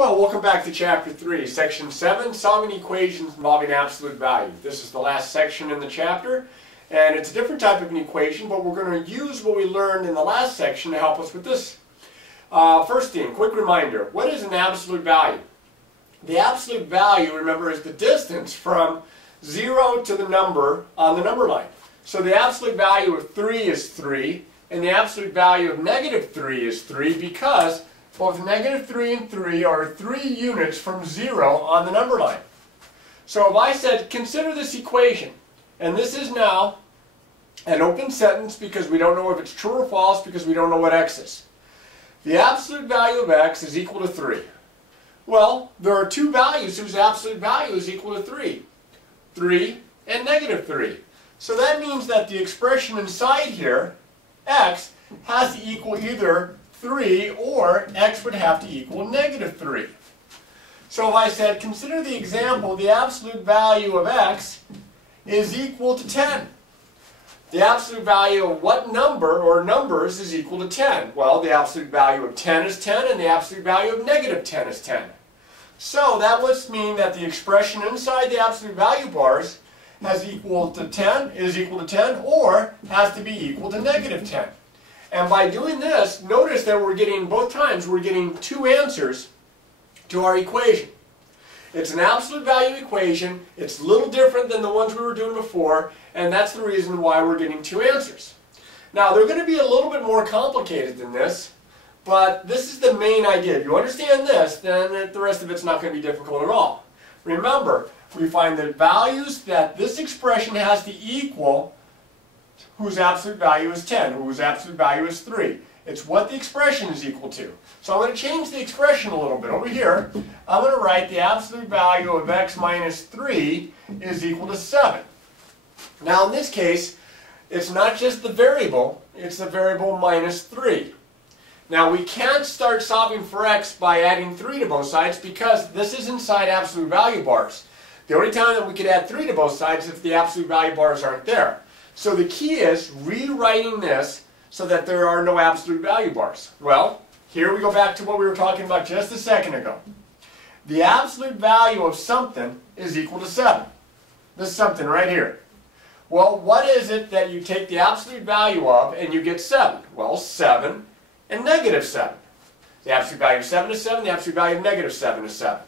Well, welcome back to Chapter 3, Section 7, Solving Equations Involving Absolute Value. This is the last section in the chapter, and it's a different type of an equation, but we're going to use what we learned in the last section to help us with this. First thing, quick reminder, what is an absolute value? The absolute value, remember, is the distance from 0 to the number on the number line. So the absolute value of 3 is 3, and the absolute value of negative 3 is 3 because both negative 3 and 3 are 3 units from 0 on the number line. So if I said, consider this equation, and this is now an open sentence because we don't know if it's true or false because we don't know what x is. The absolute value of x is equal to 3. Well, there are two values whose absolute value is equal to 3. 3 and negative 3. So that means that the expression inside here, x, has to equal either 3 or x would have to equal negative 3. So if I said, consider the example, the absolute value of x is equal to 10. The absolute value of what number or numbers is equal to 10? Well, the absolute value of 10 is 10 and the absolute value of negative 10 is 10. So that must mean that the expression inside the absolute value bars is equal to 10 or has to be equal to negative 10. And by doing this, notice that we're getting, both times, we're getting two answers to our equation. It's an absolute value equation. It's a little different than the ones we were doing before, and that's the reason why we're getting two answers. Now, they're going to be a little bit more complicated than this, but this is the main idea. If you understand this, then the rest of it's not going to be difficult at all. Remember, we find that values that this expression has to equal whose absolute value is 10, whose absolute value is 3. It's what the expression is equal to. So I'm going to change the expression a little bit. Over here, I'm going to write the absolute value of x minus 3 is equal to 7. Now in this case, it's not just the variable, it's the variable minus 3. Now we can't start solving for x by adding 3 to both sides because this is inside absolute value bars. The only time that we could add 3 to both sides is if the absolute value bars aren't there. So the key is rewriting this so that there are no absolute value bars. Well, here we go back to what we were talking about just a second ago. The absolute value of something is equal to 7. This is something right here. Well, what is it that you take the absolute value of and you get 7? Well, 7 and negative 7. The absolute value of 7 is 7, the absolute value of negative 7 is 7.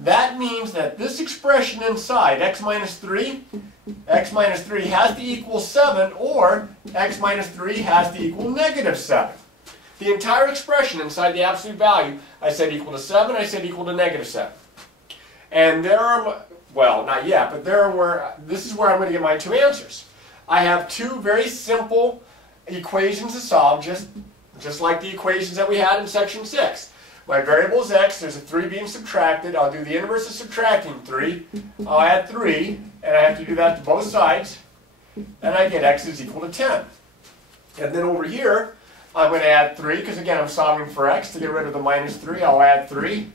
That means that this expression inside, x minus 3 has to equal 7, or x minus 3 has to equal negative 7. The entire expression inside the absolute value, I said equal to 7, I said equal to negative 7. And there are, well, not yet, but this is where I'm going to get my two answers. I have two very simple equations to solve, just like the equations that we had in Section 6. My variable is x, there's a 3 being subtracted, I'll do the inverse of subtracting 3, I'll add 3, and I have to do that to both sides, and I get x is equal to 10. And then over here, I'm going to add 3, because again I'm solving for x, to get rid of the minus 3, I'll add 3,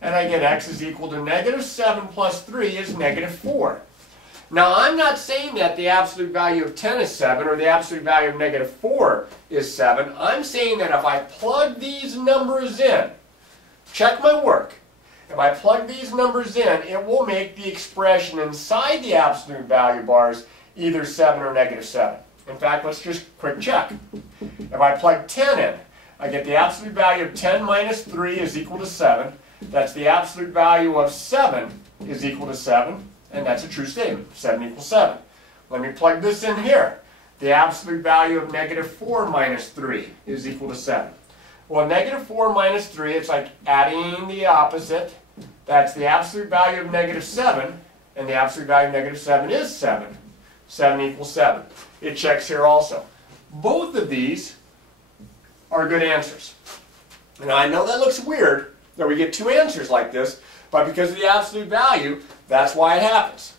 and I get x is equal to negative 7 plus 3 is negative 4. Now I'm not saying that the absolute value of 10 is 7 or the absolute value of negative 4 is 7. I'm saying that if I plug these numbers in, check my work, if I plug these numbers in, it will make the expression inside the absolute value bars either 7 or negative 7. In fact, let's just quick check. If I plug 10 in, I get the absolute value of 10 minus 3 is equal to 7. That's the absolute value of 7 is equal to 7. And that's a true statement. 7 equals 7. Let me plug this in here. The absolute value of negative 4 minus 3 is equal to 7. Well, negative 4 minus 3, it's like adding the opposite. That's the absolute value of negative 7, and the absolute value of negative 7 is 7. 7 equals 7. It checks here also. Both of these are good answers. Now, I know that looks weird that we get two answers like this, but because of the absolute value, that's why it happens.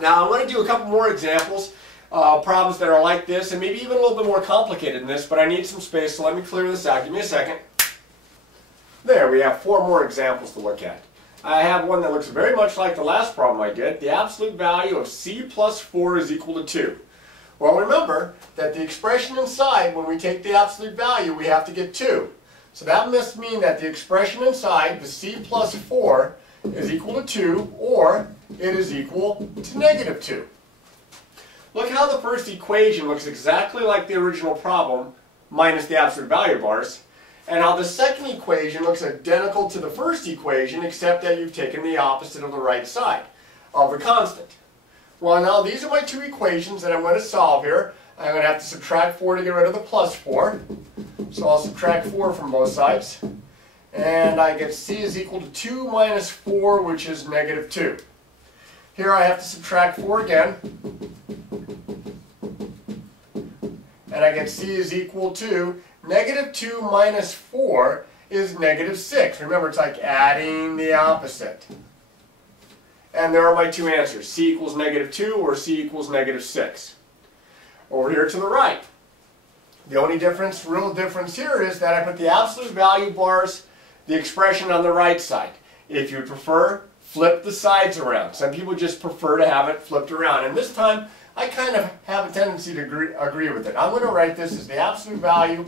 Now, I want to do a couple more examples, problems that are like this, and maybe even a little bit more complicated than this, but I need some space, so let me clear this out. Give me a second. There, we have 4 more examples to look at. I have one that looks very much like the last problem I did. The absolute value of c plus 4 is equal to 2. Well, remember that the expression inside, when we take the absolute value, we have to get 2. So that must mean that the expression inside, the c plus 4, is equal to 2, or it is equal to negative 2. Look how the first equation looks exactly like the original problem, minus the absolute value bars, and how the second equation looks identical to the first equation, except that you've taken the opposite of the right side of the constant. Well, now these are my two equations that I'm going to solve here. I'm going to have to subtract 4 to get rid of the plus 4. So I'll subtract 4 from both sides. And I get c is equal to 2 minus 4, which is negative 2. Here I have to subtract 4 again. And I get c is equal to negative 2 minus 4 is negative 6. Remember, it's like adding the opposite. And there are my two answers, c equals negative 2 or c equals negative 6. Over here to the right, the only difference, real difference here is that I put the absolute value bars, the expression on the right side. If you prefer, flip the sides around. Some people just prefer to have it flipped around. And this time, I kind of have a tendency to agree with it. I'm going to write this as the absolute value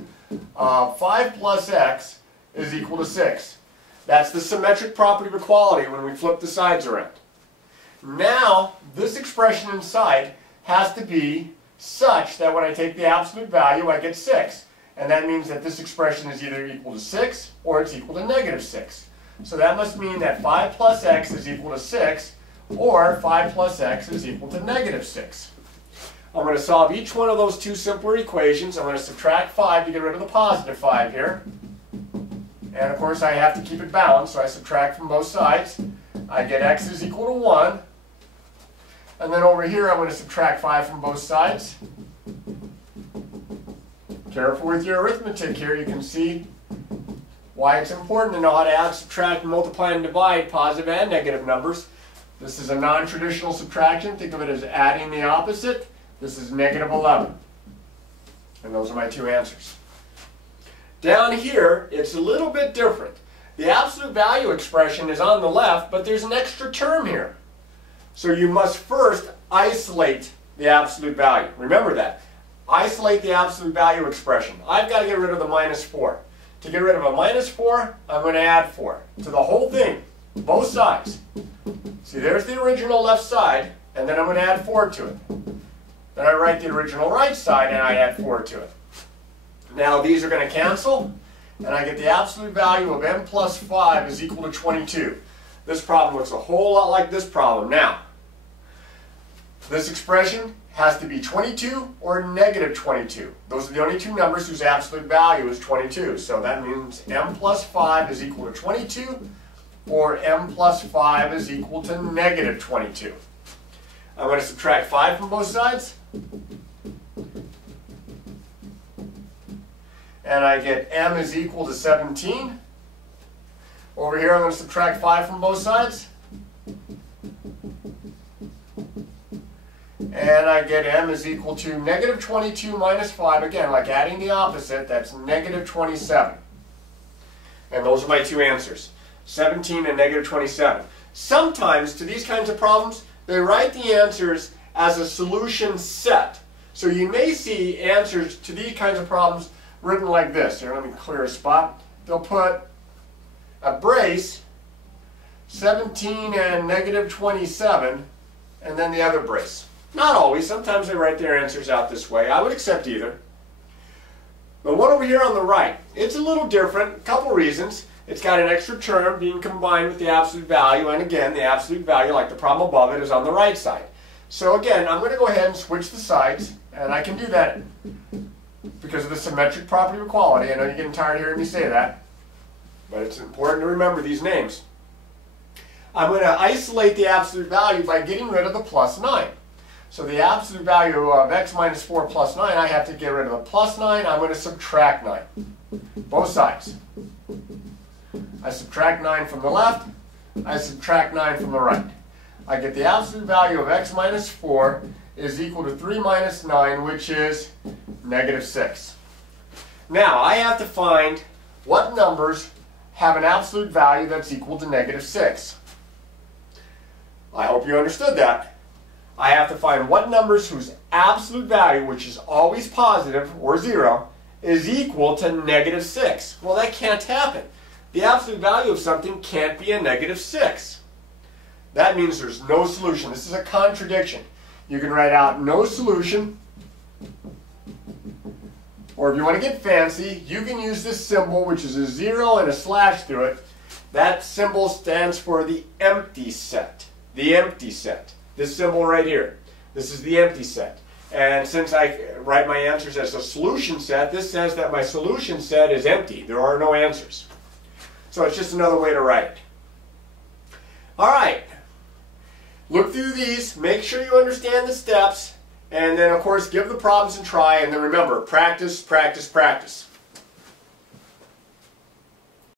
of 5 plus x is equal to 6. That's the symmetric property of equality when we flip the sides around. Now, this expression inside has to be such that when I take the absolute value, I get 6. And that means that this expression is either equal to 6 or it's equal to negative 6. So that must mean that 5 plus x is equal to 6 or 5 plus x is equal to negative 6. I'm going to solve each one of those two simpler equations. I'm going to subtract 5 to get rid of the positive 5 here. And of course I have to keep it balanced, so I subtract from both sides. I get x is equal to 1. And then over here I'm going to subtract 5 from both sides. Careful with your arithmetic here. You can see why it's important to know how to add, subtract, multiply, and divide positive and negative numbers. This is a non-traditional subtraction. Think of it as adding the opposite. This is negative 11. And those are my two answers. Down here, it's a little bit different. The absolute value expression is on the left, but there's an extra term here. So you must first isolate the absolute value. Remember that. Isolate the absolute value expression. I've got to get rid of the minus 4. To get rid of a minus 4, I'm going to add 4 to the whole thing, both sides. See, there's the original left side, and then I'm going to add 4 to it. Then I write the original right side, and I add 4 to it. Now these are going to cancel, and I get the absolute value of m plus 5 is equal to 22. This problem looks a whole lot like this problem. Now, this expression has to be 22 or negative 22. Those are the only two numbers whose absolute value is 22. So that means m plus 5 is equal to 22 or m plus 5 is equal to negative 22. I'm going to subtract 5 from both sides. And I get m is equal to 17. Over here I'm going to subtract 5 from both sides. And I get m is equal to negative 22 minus 5. Again, like adding the opposite, that's negative 27. And those are my two answers, 17 and negative 27. Sometimes, to these kinds of problems, they write the answers as a solution set. So you may see answers to these kinds of problems written like this. Here, let me clear a spot. They'll put a brace, 17 and negative 27, and then the other brace. Not always. Sometimes they write their answers out this way. I would accept either. The one over here on the right, it's a little different. A couple reasons. It's got an extra term being combined with the absolute value, and again, the absolute value, like the problem above it, is on the right side. So again, I'm going to go ahead and switch the sides, and I can do that because of the symmetric property of equality. I know you're getting tired of hearing me say that, but it's important to remember these names. I'm going to isolate the absolute value by getting rid of the plus 9. So the absolute value of x minus 4 plus 9, I have to get rid of the plus 9. I'm going to subtract 9. Both sides. I subtract 9 from the left. I subtract 9 from the right. I get the absolute value of x minus 4 is equal to 3 minus 9, which is negative 6. Now, I have to find what numbers have an absolute value that's equal to negative 6. I hope you understood that. I have to find what numbers whose absolute value, which is always positive or 0, is equal to negative 6. Well, that can't happen. The absolute value of something can't be a negative 6. That means there's no solution. This is a contradiction. You can write out no solution, or if you want to get fancy, you can use this symbol, which is a 0 and a slash through it. That symbol stands for the empty set. The empty set. This symbol right here. This is the empty set. And since I write my answers as a solution set, this says that my solution set is empty. There are no answers. So it's just another way to write it. All right. Look through these. Make sure you understand the steps. And then, of course, give the problems a try. And then remember, practice, practice, practice.